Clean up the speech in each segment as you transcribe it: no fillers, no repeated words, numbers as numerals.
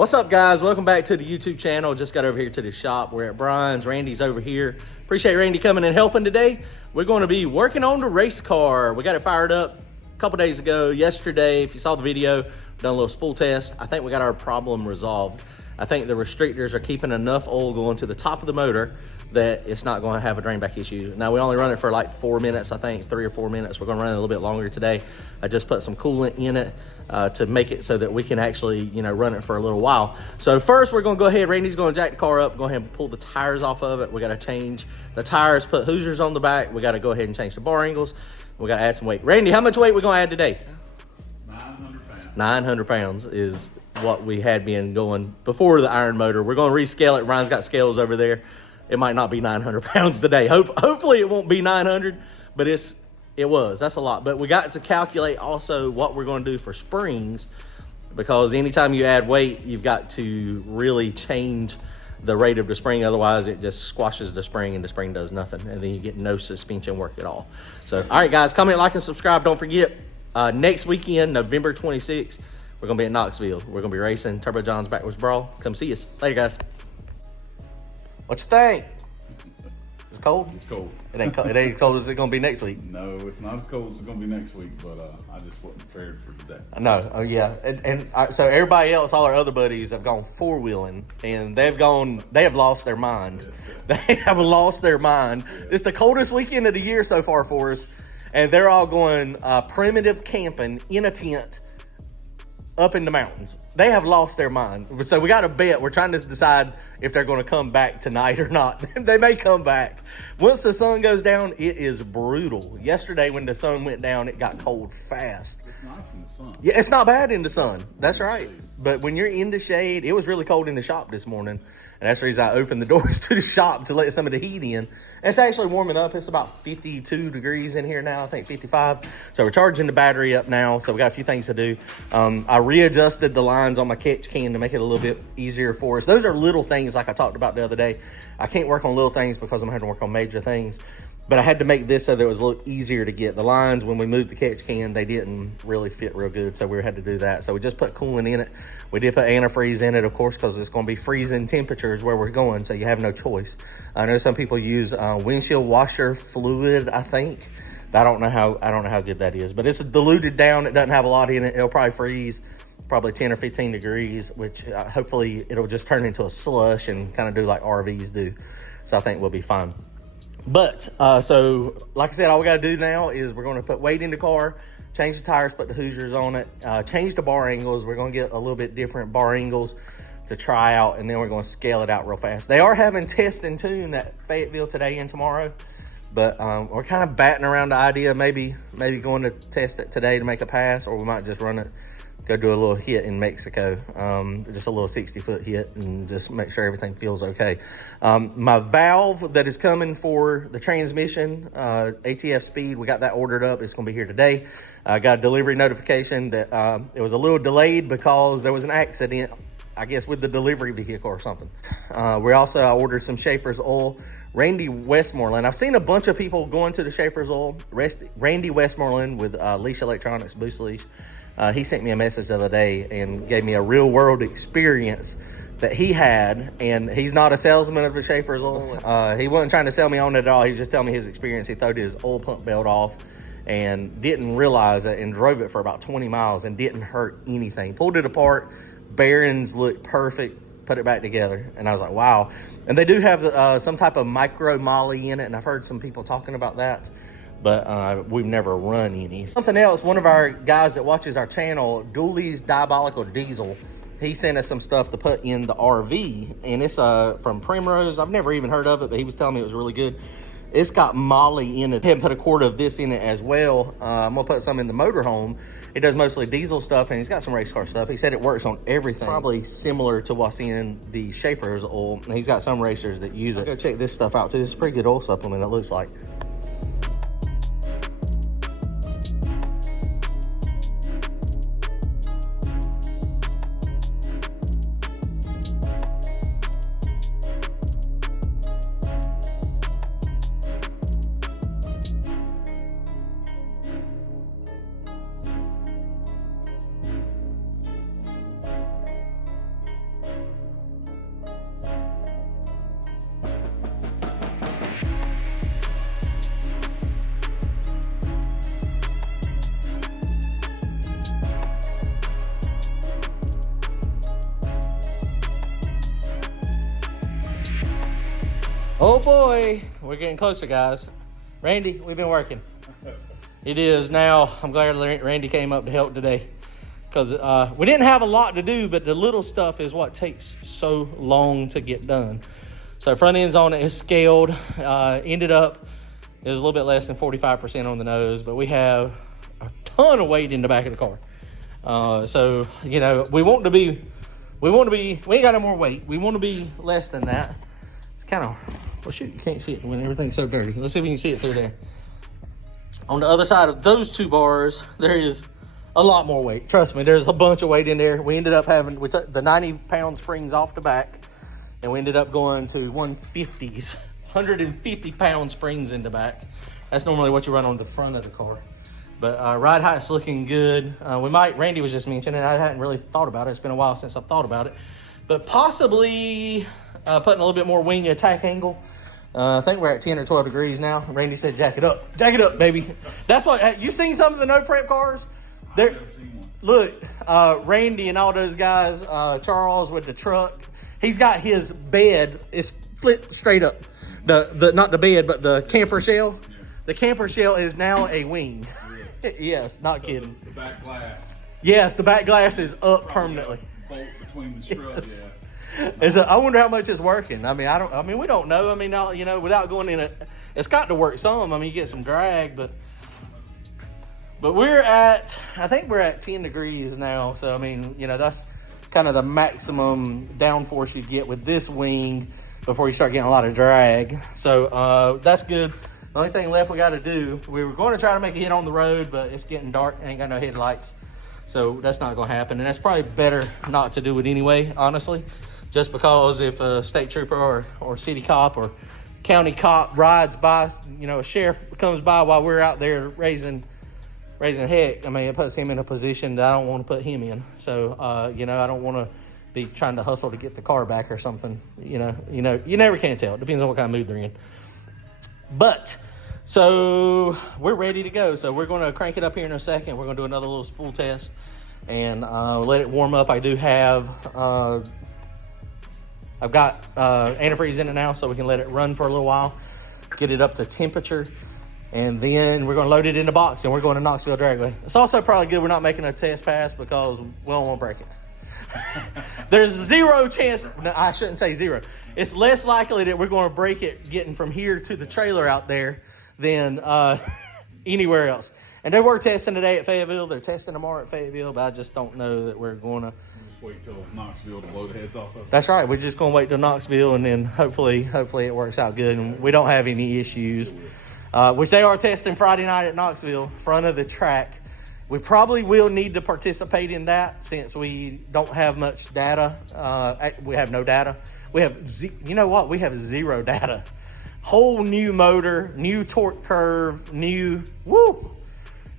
What's up, guys? Welcome back to the YouTube channel. Just got over here to the shop. We're at Brian's. Randy's over here. Appreciate Randy coming and helping today. We're going to be working on the race car. We got it fired up a couple days ago. Yesterday, if you saw the video, done a little spool test. I think we got our problem resolved. I think the restrictors are keeping enough oil going to the top of the motor that it's not going to have a drain back issue. Now, we only run it for like 4 minutes, I think, 3 or 4 minutes. We're going to run it a little bit longer today. I just put some coolant in it to make it so that we can actually, run it for a little while. So first, we're going to go ahead. Randy's going to jack the car up, go ahead and pull the tires off of it. We got to change the tires, put Hoosiers on the back. We got to go ahead and change the bar angles. We got to add some weight. Randy, how much weight we going to add today? 900 pounds. 900 pounds is what we had been going before the iron motor. We're going to rescale it. Ryan's got scales over there. It might not be 900 pounds today. Hopefully it won't be 900, but that's a lot. But we got to calculate also what we're going to do for springs, because anytime you add weight, you've got to really change the rate of the spring. Otherwise it just squashes the spring and the spring does nothing. And then you get no suspension work at all. So, all right, guys, comment, like, and subscribe. Don't forget, next weekend, November 26th, we're going to be at Knoxville. We're going to be racing Turbo John's Backwards Brawl. Come see us. Later, guys. What you think? It's cold? It's cold. It ain't cold as it's going to be next week. No, it's not as cold as it's going to be next week, but I just wasn't prepared for today. No, oh yeah. So everybody else, all our other buddies have gone four-wheeling, and they have lost their mind. They have lost their mind. It's the coldest weekend of the year so far for us, and they're all going primitive camping in a tent up in the mountains. They have lost their mind. So we got a bet. We're trying to decide if they're going to come back tonight or not. They may come back. Once the sun goes down, it is brutal. Yesterday when the sun went down, it got cold fast. It's nice in the sun. Yeah, it's not bad in the sun. That's right. But when you're in the shade, it was really cold in the shop this morning. And that's the reason I opened the doors to the shop to let some of the heat in. And it's actually warming up. It's about 52 degrees in here now, I think 55. So we're charging the battery up now. So we got a few things to do. I readjusted the lines on my catch can to make it a little bit easier for us. Those are little things like I talked about the other day. I can't work on little things because I'm having to work on major things. But I had to make this so that it was a little easier to get. The lines, when we moved the catch can, they didn't really fit real good. So we had to do that. So we just put coolant in it. We did put antifreeze in it, of course, because it's going to be freezing temperatures where we're going. So you have no choice. I know some people use windshield washer fluid, I think. But I don't know how good that is. But it's diluted down. It doesn't have a lot in it. It'll probably freeze probably 10 or 15 degrees, which hopefully it'll just turn into a slush and kind of do like RVs do. So I think we'll be fine. But so like I said, all we got to do now is we're going to put weight in the car, change the tires, put the Hoosiers on it, change the bar angles. We're going to get a little bit different bar angles to try out, and then we're going to scale it out real fast. They are having test and tune at Fayetteville today and tomorrow, but we're kind of batting around the idea, maybe going to test it today to make a pass, or we might just run it, go do a little hit in Mexico, just a little 60-foot hit, and just make sure everything feels okay. My valve that is coming for the transmission, ATF speed, we got that ordered up. It's going to be here today. I got a delivery notification that it was a little delayed because there was an accident, I guess, with the delivery vehicle or something. I ordered some Schaefer's oil. Randy Westmoreland, I've seen a bunch of people going to the Schaefer's oil. Randy Westmoreland with Leash Electronics, Boost Leash. He sent me a message the other day and gave me a real world experience that he had. And he's not a salesman of the Schaefer's oil. He wasn't trying to sell me on it at all. He was just telling me his experience. He threw his oil pump belt off and didn't realize it and drove it for about 20 miles and didn't hurt anything. Pulled it apart. Bearings looked perfect. Put it back together. And I was like, wow. And they do have some type of micro moly in it. And I've heard some people talking about that. But we've never run any. Something else, one of our guys that watches our channel, Dooley's Diabolical Diesel, he sent us some stuff to put in the RV, and it's from Primrose. I've never even heard of it, but he was telling me it was really good. It's got moly in it. I had put a quart of this in it as well. I'm gonna put some in the motorhome. It does mostly diesel stuff, and he's got some race car stuff. He said it works on everything. Probably similar to what's in the Schaefer's oil, and he's got some racers that use it. Go check this stuff out too. It's a pretty good oil supplement, it looks like. Oh boy, we're getting closer, guys. Randy, we've been working. It is now. I'm glad Randy came up to help today, because we didn't have a lot to do, but the little stuff is what takes so long to get done. So front end's on it is scaled. Ended up, it was a little bit less than 45% on the nose, but we have a ton of weight in the back of the car. So, you know, we ain't got no more weight. We want to be less than that. It's kind of, well, shoot, you can't see it when everything's so dirty. Let's see if we can see it through there. On the other side of those two bars, there is a lot more weight. Trust me, there's a bunch of weight in there. We ended up we took the 90-pound springs off the back, and we ended up going to 150s, 150-pound springs in the back. That's normally what you run on the front of the car. But ride height's looking good. Randy was just mentioning, I hadn't really thought about it. It's been a while since I've thought about it. But possibly putting a little bit more wing attack angle. I think we're at 10 or 12 degrees now. Randy said, jack it up. Jack it up, baby. That's what, you seen some of the no prep cars? Look, Randy and all those guys, Charles with the truck, he's got his bed, it's flipped straight up. Not the bed, but the camper shell. The camper shell is now a wing. Yes, not kidding. The back glass. Yes, the back glass is up permanently. Bolt between the struts, yes. I wonder how much it's working. I mean, we don't know. I mean, you know, without going in it, it's got to work some. I mean, you get some drag, but I think we're at 10 degrees now. So, I mean, you know, that's kind of the maximum downforce you get with this wing before you start getting a lot of drag. So, that's good. The only thing left we got to do, we were going to try to make a hit on the road, but it's getting dark. Ain't got no headlights. So that's not going to happen. And that's probably better not to do it anyway, honestly. Just because if a state trooper or city cop or county cop rides by, you know, a sheriff comes by while we're out there raising heck, I mean, it puts him in a position that I don't want to put him in. So, you know, I don't want to be trying to hustle to get the car back or something. You know, you never can tell. It depends on what kind of mood they're in. But, so we're ready to go. So we're going to crank it up here in a second. We're going to do another little spool test and let it warm up. I do have, I've got antifreeze in it now, so we can let it run for a little while, get it up to temperature, and then we're going to load it in the box and we're going to Knoxville Dragway. It's also probably good we're not making a test pass because we don't want to break it. There's zero chance, no, I shouldn't say zero. It's less likely that we're going to break it getting from here to the trailer out there than anywhere else. And they were testing today at Fayetteville. They're testing tomorrow at Fayetteville, but I just don't know that we're going to. Just wait till Knoxville to blow the heads off of it. That's right. We're just going to wait till Knoxville, and then hopefully it works out good and we don't have any issues. Which they are testing Friday night at Knoxville, front of the track. We probably will need to participate in that since we don't have much data. We have no data. We have, you know what? We have zero data. Whole new motor, new torque curve, woo!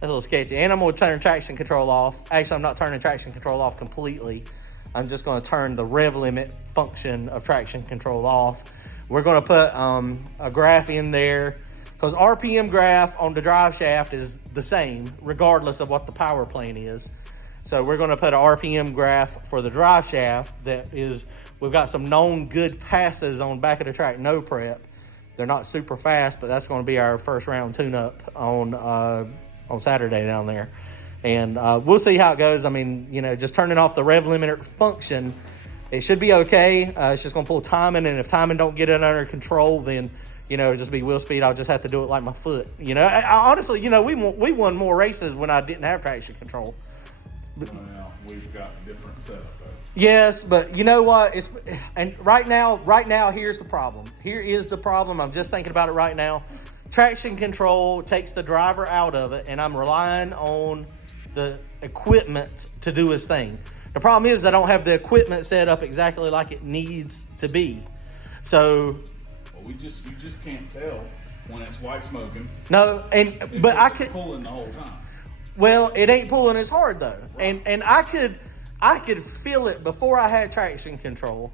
That's a little sketchy. And I'm going to turn traction control off. Actually, I'm not turning traction control off completely. I'm just going to turn the rev limit function of traction control off. We're going to put a graph in there, because RPM graph on the drive shaft is the same regardless of what the power plane is. So we're going to put an RPM graph for the drive shaft that is, we've got some known good passes on back of the track, no prep. They're not super fast, but that's going to be our first round tune-up on Saturday down there. And we'll see how it goes. I mean, you know, just turning off the rev limiter function, it should be okay. It's just going to pull timing, and if timing don't get it under control, then you know, just be wheel speed. I'll just have to do it like my foot. You know, I honestly, you know, we won more races when I didn't have traction control. Well, we've got a different setup though. Yes, but you know what? And right now, here's the problem. Here is the problem. I'm just thinking about it right now. Traction control takes the driver out of it, and I'm relying on the equipment to do its thing. The problem is I don't have the equipment set up exactly like it needs to be. So. You just can't tell when it's white smoking. No, but I could pulling the whole time. Well, it ain't pulling as hard though, right. and I could feel it before I had traction control.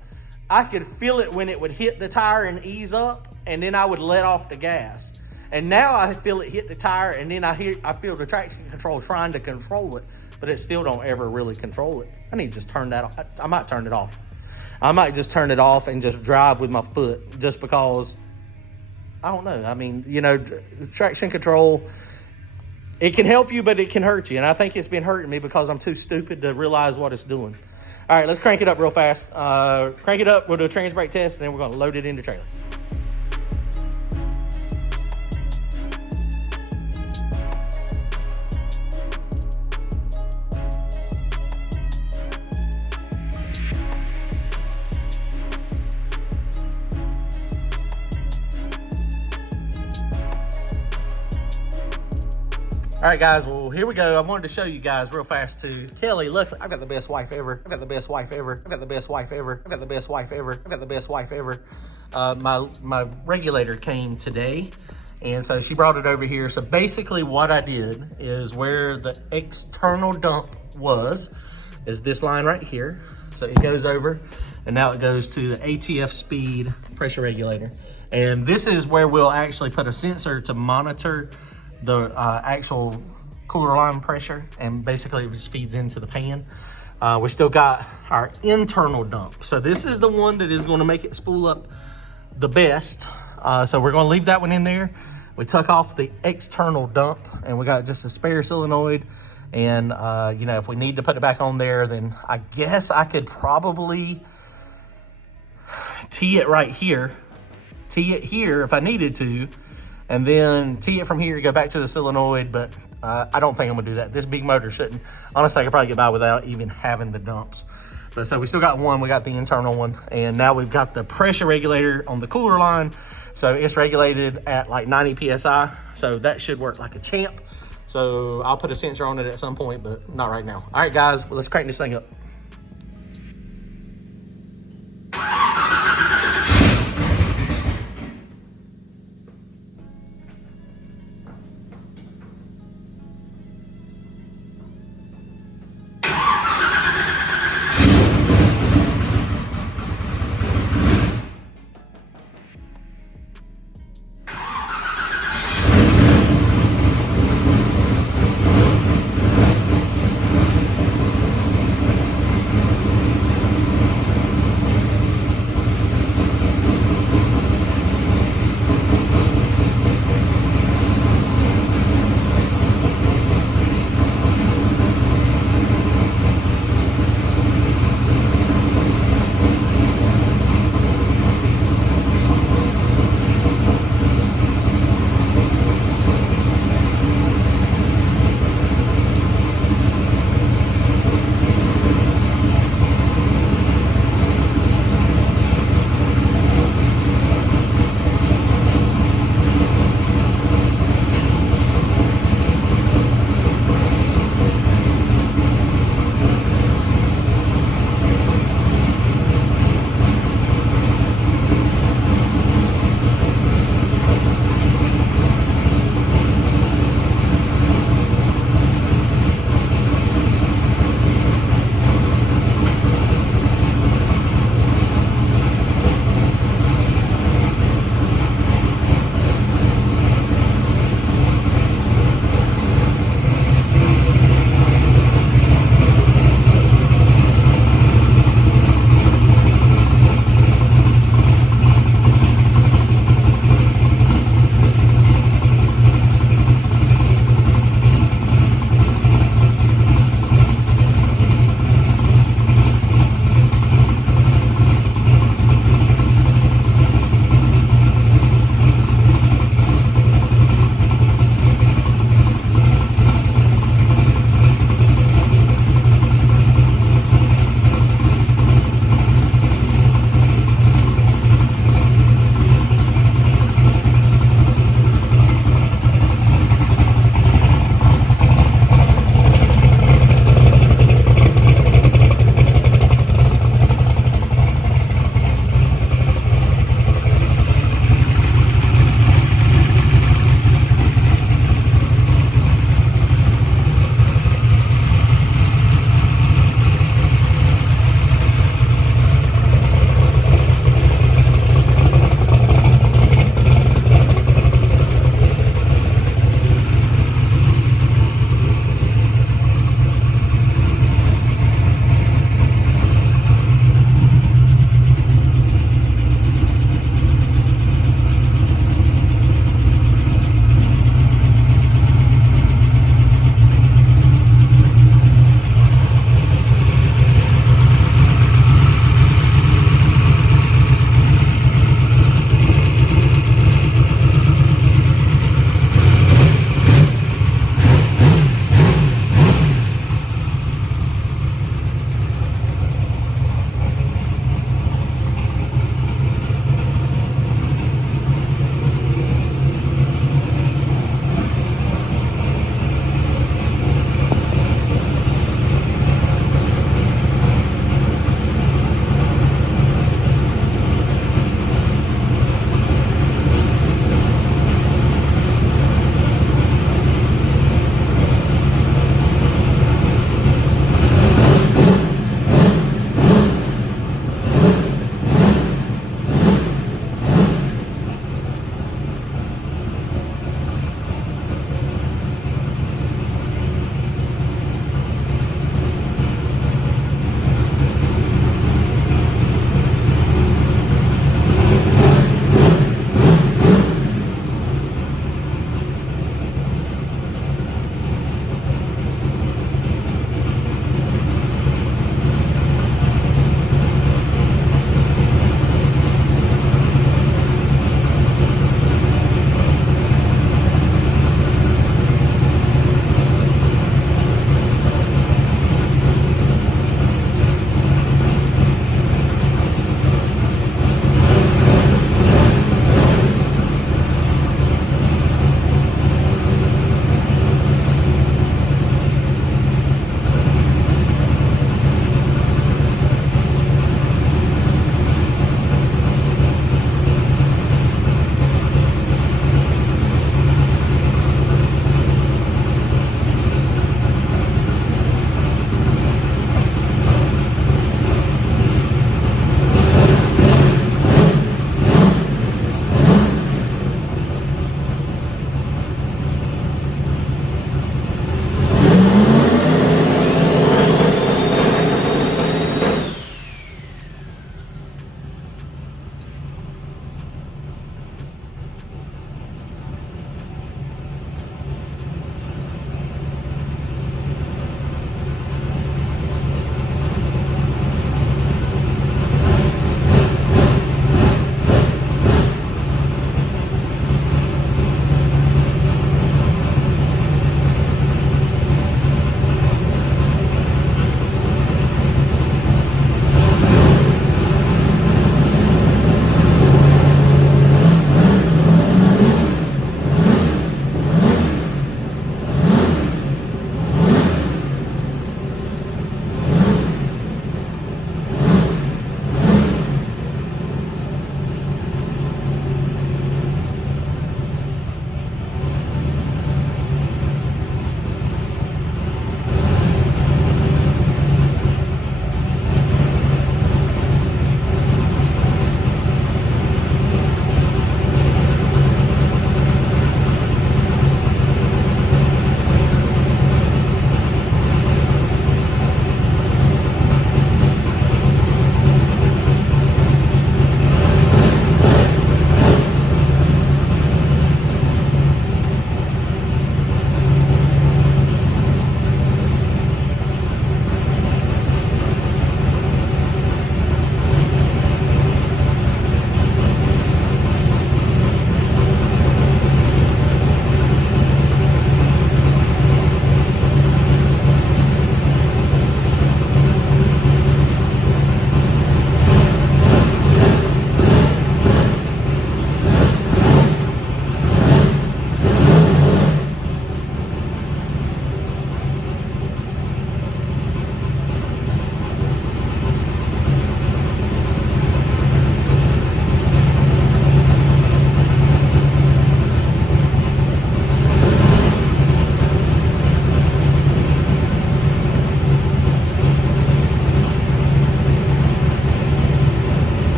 I could feel it when it would hit the tire and ease up, and then I would let off the gas. And now I feel it hit the tire, and then I feel the traction control trying to control it, but it still don't ever really control it. I need to just turn that off. I might turn it off. I might just turn it off and just drive with my foot, just because I don't know. I mean, you know, traction control, it can help you, but it can hurt you. And I think it's been hurting me because I'm too stupid to realize what it's doing. All right, let's crank it up real fast. Crank it up, we'll do a trans brake test, and then we're gonna load it in the trailer. All right, guys, well, here we go. I wanted to show you guys real fast too. Kelly, look, I've got the best wife ever. I've got the best wife ever. I've got the best wife ever. I've got the best wife ever. I've got the best wife ever. My regulator came today, and so she brought it over here. So basically what I did is where the external dump was, is this line right here. So it goes over, and now it goes to the ATF speed pressure regulator. And this is where we'll actually put a sensor to monitor the actual cooler line pressure, and basically it just feeds into the pan. We still got our internal dump. So this is the one that is going to make it spool up the best. So we're going to leave that one in there. We took off the external dump, and we got just a spare solenoid. And you know, if we need to put it back on there, then I guess I could probably tee it right here, tee it here if I needed to, and then tee it from here to go back to the solenoid. But I don't think I'm gonna do that. This big motor shouldn't. Honestly, I could probably get by without even having the dumps. But so we still got one, we got the internal one, and now we've got the pressure regulator on the cooler line. So it's regulated at like 90 PSI. So that should work like a champ. So I'll put a sensor on it at some point, but not right now. All right, guys, well, let's crank this thing up.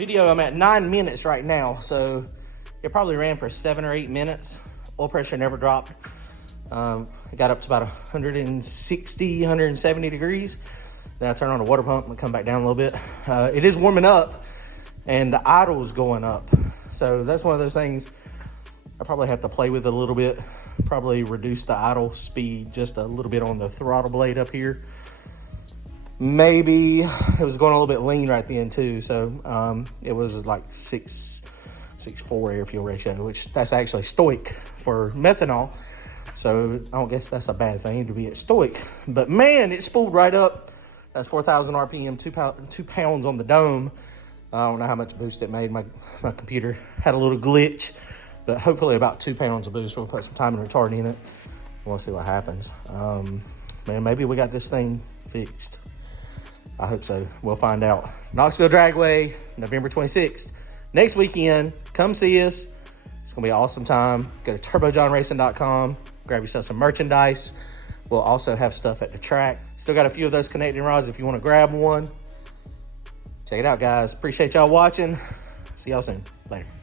video, I'm at 9 minutes right now, so it probably ran for 7 or 8 minutes. Oil pressure never dropped. It got up to about 160, 170 degrees. Then I turn on the water pump and come back down a little bit. It is warming up and the idle's going up. So that's one of those things I probably have to play with a little bit. Probably reduce the idle speed just a little bit on the throttle blade up here. Maybe it was going a little bit lean right then too. So it was like 6.4 air fuel ratio, which that's actually stoic for methanol. So I don't guess that's a bad thing to be at stoic. But man, it spooled right up. That's 4,000 RPM, 2 pounds on the dome. I don't know how much boost it made. My computer had a little glitch, but hopefully about 2 pounds of boost. We'll put some timing retardant in it. We'll see what happens. Man, maybe we got this thing fixed. I hope so. We'll find out. Knoxville Dragway, November 26th. Next weekend, come see us. It's going to be an awesome time. Go to turbojohnracing.com. Grab yourself some merchandise. We'll also have stuff at the track. Still got a few of those connecting rods if you want to grab one. Check it out, guys. Appreciate y'all watching. See y'all soon. Later.